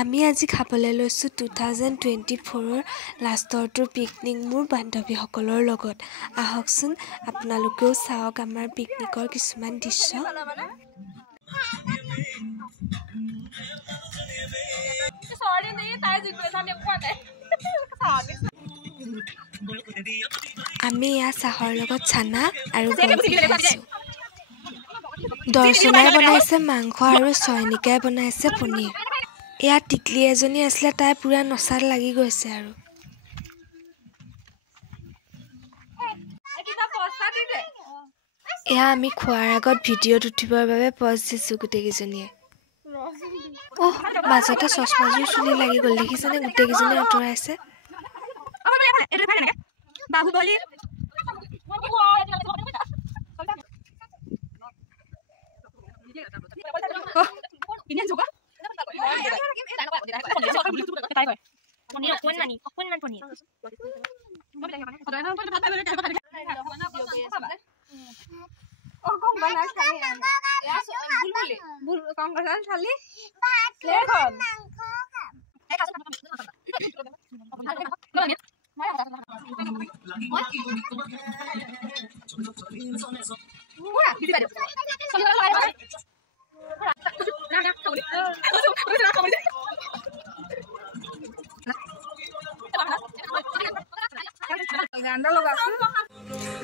আমি আজি খাবলৈ লৈছোঁ 2024 লাষ্টৰটোৰ পিকনিক মোৰ বান্ধৱীসকলৰ লগত। আহকচোন আপোনালোকেও চাওক আমাৰ পিকনিকৰ কিছুমান দৃশ্য। আমি ইয়াত চাহৰ লগত চানা আৰু বৰফি খাইছোঁ। দৰ্শনাই বনাইছে মাংস আৰু চয়নিকাই বনাইছে পনীৰ। ইয়াত টিকলি এজনী আছিলে, তাই পুৰা নচাত লাগি গৈছে আৰু। এয়া আমি খোৱাৰ আগত ভিডিঅ'ত উঠিবৰ বাবে পজ দিছোঁ গোটেইকেইজনীয়ে। মাজতে চশমাযোৰ চুলি লাগি গ'ল, দেখিছেনে গোটেইকেইজনী আঁতৰাইছে।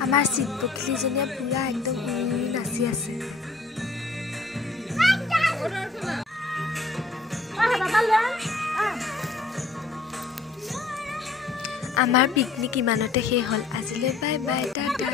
আমাৰ চিট পখিলীজনীয়ে পুৰা একদম নাচি আছে। আমাৰ পিকনিক ইমানতে শেষ হ'ল। আজিলৈ বাই বাই, টাটা।